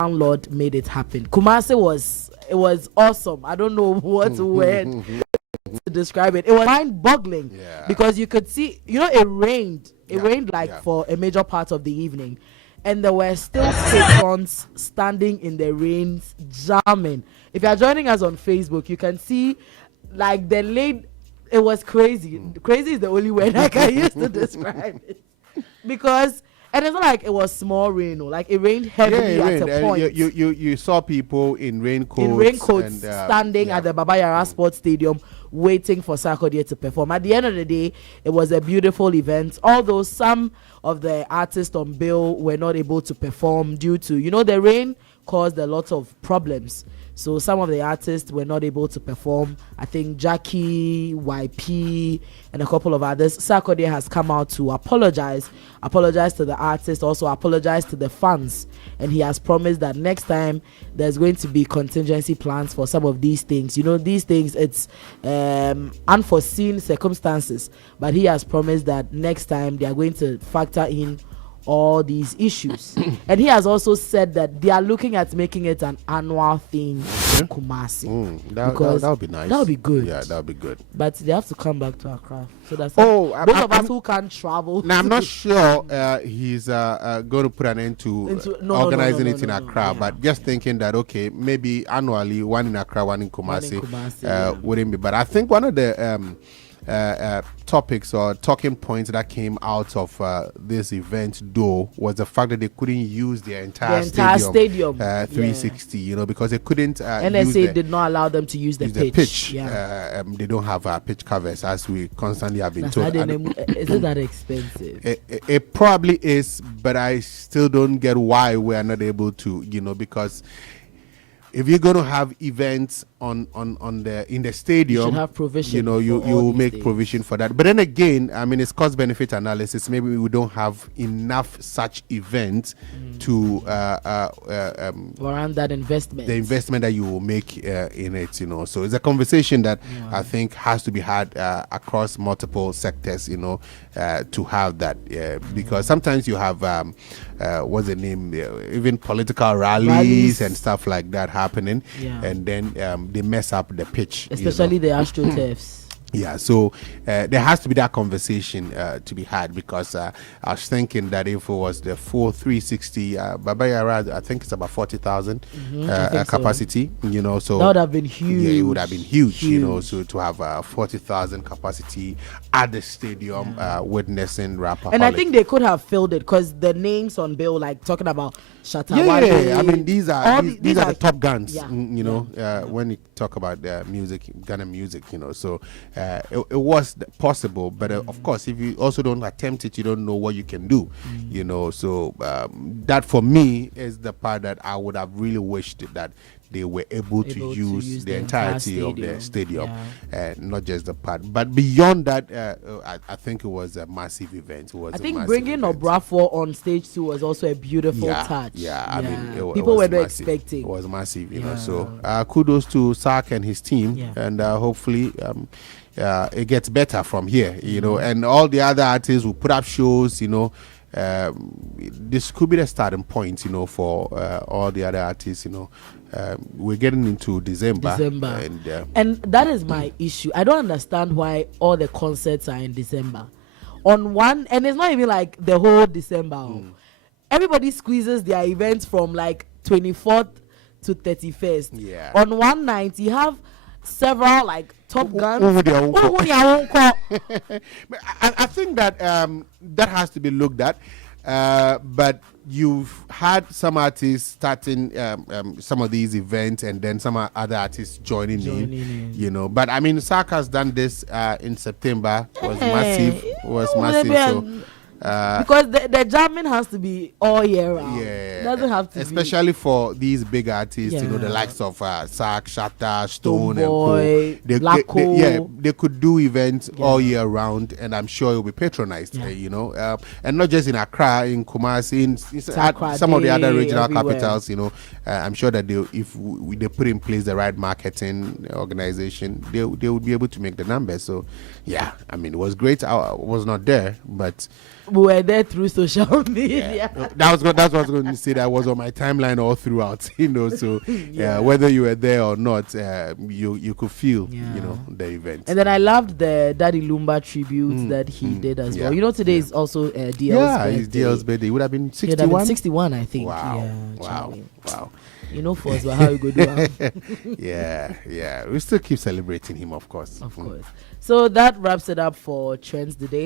landlord made it happen. Kumasi was awesome. I don't know what word to describe it. It was mind-boggling because you could see, it rained. It rained for a major part of the evening, and there were still patrons standing in the rain, jamming. If you are joining us on Facebook, you can see it was crazy. Crazy is the only word I can use to describe it, because. And it's not like it was small rain, it rained heavily at a point. You saw people in raincoats, standing at the Baba Yara Sports Stadium waiting for Sarkodie to perform. At the end of the day, it was a beautiful event, although some of the artists on bill were not able to perform due to, the rain caused a lot of problems. So some of the artists were not able to perform. I think Jackie, YP, and a couple of others. Sarkodie has come out to apologize to the artists, also apologize to the fans. And he has promised that next time there's going to be contingency plans for some of these things. These things, it's unforeseen circumstances. But he has promised that next time they are going to factor in all these issues. And he has also said that they are looking at making it an annual thing in Kumasi. That would be nice. That would be good. Yeah, that would be good. But they have to come back to Accra. So that's those of us who can't travel. Now, I'm not sure he's going to put an end to organizing it in Accra, but just thinking that, okay, maybe annually, one in Accra, one in Kumasi, wouldn't be. But I think one of the topics or talking points that came out of this event though was the fact that they couldn't use the entire stadium 360 because they couldn't NSA did not allow them to use the pitch. They don't have pitch covers, as we constantly have been told. Is it that expensive? It probably is, but I still don't get why we are not able to, because if you're going to have events in the stadium, you should have provision. You make provision for that. But then again, I mean, it's cost benefit analysis. Maybe we don't have enough such events to warrant that investment. The investment that you will make in it, So it's a conversation that I think has to be had across multiple sectors, to have that. Because sometimes you have what's the name? Even political rallies and stuff like that happening, and then they mess up the pitch, especially the AstroTurfs. Yeah, so there has to be that conversation to be had, because I was thinking that if it was the full 360, Baba Yara, I think it's about 40,000 capacity, so that would have been huge. Yeah, it would have been huge. So to have 40,000 capacity at the stadium, witnessing Rapperholic. And I think they could have filled it, because the names on bill, I mean, these are the top guns, when you talk about music, Ghana music, so it was possible, but of course, if you also don't attempt it, you don't know what you can do, so that for me is the part that I would have really wished that they were able to use the entirety of the stadium, not just the part. But beyond that, I think it was a massive event. I think bringing Obrafo on stage too was also a beautiful touch. I mean, people were not expecting. It was massive, So kudos to Sark and his team, and hopefully it gets better from here, and all the other artists will put up shows, this could be the starting point, for all the other artists, we're getting into December. And that is my issue. I don't understand why all the concerts are in December. And it's not even like the whole December. Everybody squeezes their events from 24th to 31st. On one night, you have several Top Guns. I think that that has to be looked at. But you've had some artists starting some of these events, and then some other artists joining in. But I mean, Sark has done this in September. Was massive. So because the jamming has to be all year round. It doesn't have to especially for these big artists, the likes of Sark, Shatta, Stone, Boy, and Co. They could do events all year round, and I'm sure it will be patronized. And not just in Accra, in Kumasi, in some of the other regional capitals. I'm sure that if they put in place the right marketing organization, they would be able to make the numbers. So I mean, it was great. I was not there, but we were there through social media. Yeah. That's what I was going to say. That was on my timeline all throughout. So whether you were there or not, you could feel the event. And then I loved the Daddy Lumba tribute that he did as well. Today is also DL's birthday. It's DL's birthday. It would have been 61. 61, I think. Wow. For us, how you go do Yeah. We still keep celebrating him, of course. Of course. So that wraps it up for Trends today.